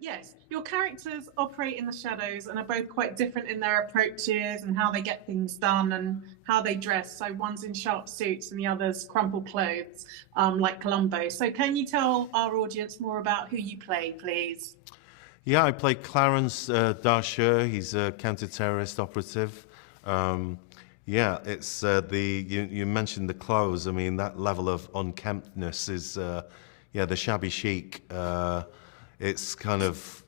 yes. Your characters operate in the shadows and are both quite different in their approaches and how they get things done and how they dress. So one's in sharp suits and the other's crumpled clothes, like Columbo. So can you tell our audience more about who you play, please? Yeah, I play Clarence Darcher. He's a counter-terrorist operative. Yeah, it's you mentioned the clothes. I mean, that level of unkemptness is yeah, the shabby chic. It's kind of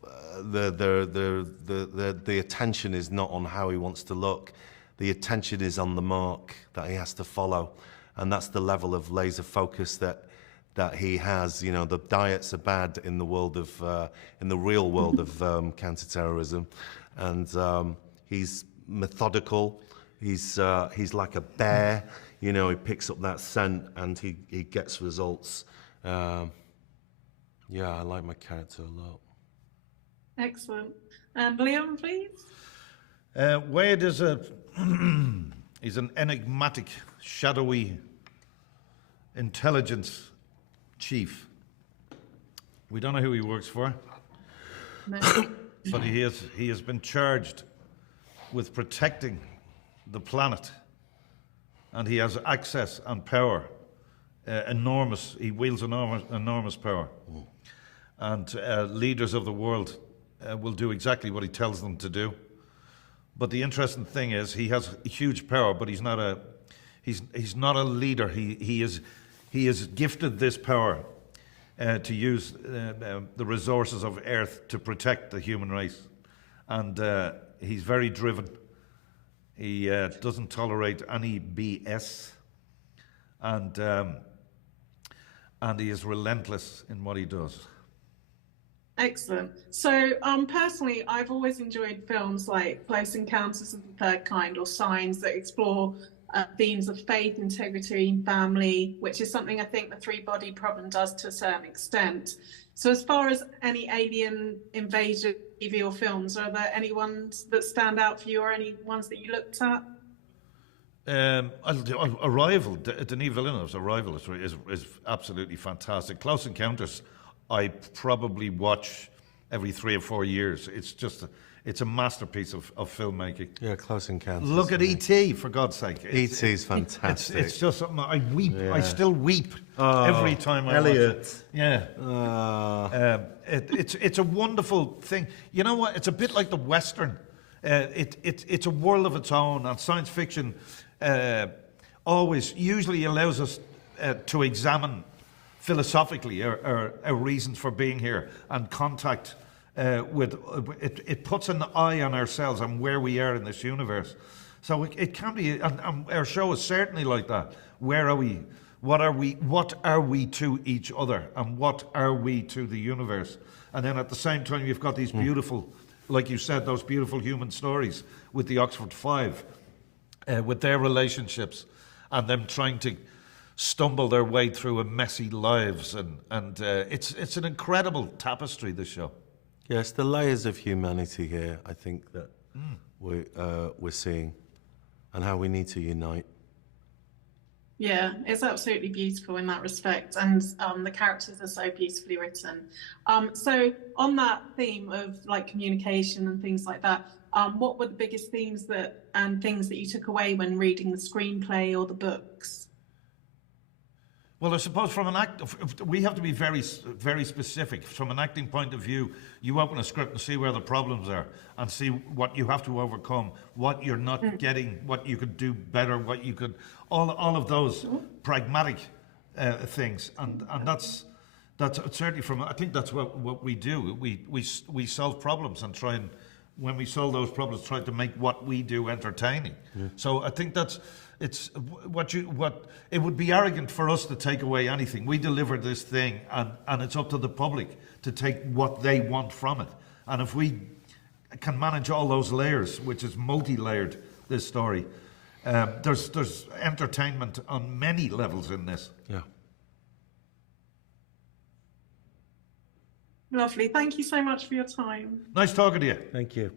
the attention is not on how he wants to look. The attention is on the mark that he has to follow, and that's the level of laser focus that he has. You know, the diets are bad in the world of in the real world of counterterrorism, and he's methodical. He's like a bear. You know, he picks up that scent and he gets results. Yeah, I like my character a lot. Excellent. And Leon, please. Wade is he's an enigmatic, shadowy intelligence chief. We don't know who he works for, No. but he has been charged with protecting the planet, and he has access and power, enormous. He wields enormous power, and leaders of the world will do exactly what he tells them to do. But the interesting thing is, he has huge power, but he's not a leader. He is gifted this power to use the resources of Earth to protect the human race, and he's very driven. He doesn't tolerate any BS, and he is relentless in what he does. Excellent. So, personally, I've always enjoyed films like Close Encounters of the Third Kind or Signs that explore themes of faith, integrity, and family, which is something I think the three-body problem does to a certain extent. So as far as any alien invasion TV or films, are there any ones that stand out for you or any ones that you looked at? Arrival, Denis Villeneuve's Arrival is absolutely fantastic. Close Encounters, I probably watch every 3 or 4 years. It's a masterpiece of filmmaking. Yeah, Close Encounters. Look at E.T., for God's sake. E.T. is fantastic. It's just something, I weep. Yeah. I still weep every time I watch it. Yeah. It's a wonderful thing. You know what? It's a bit like the Western. It's a world of its own, and science fiction usually allows us to examine philosophically our reasons for being here and contact with it puts an eye on ourselves and where we are in this universe. So it can be, and our show is certainly like that. Where are we? What are we to each other, and what are we to the universe? And then at the same time, you've got these beautiful, like you said, those beautiful human stories with the Oxford Five, with their relationships and them trying to stumble their way through a messy lives, and it's an incredible tapestry, this show. Yes, the layers of humanity here, I think that we're seeing, and how we need to unite. Yeah, it's absolutely beautiful in that respect, and the characters are so beautifully written. So on that theme of like communication and things like that, what were the biggest themes and things that you took away when reading the screenplay or the books? Well, I suppose from we have to be very, very specific. From an acting point of view, you open a script and see where the problems are, and see what you have to overcome, what you're not getting, what you could do better, what you could, all of those pragmatic things, and that's certainly from. I think that's what we do. We solve problems and try and, when we solve those problems, try to make what we do entertaining. Yeah. So I think it's what it would be arrogant for us to take away anything. We deliver this thing, and it's up to the public to take what they want from it. And if we can manage all those layers, which is multi-layered, this story, there's entertainment on many levels in this. Yeah. Lovely. Thank you so much for your time. Nice talking to you. Thank you.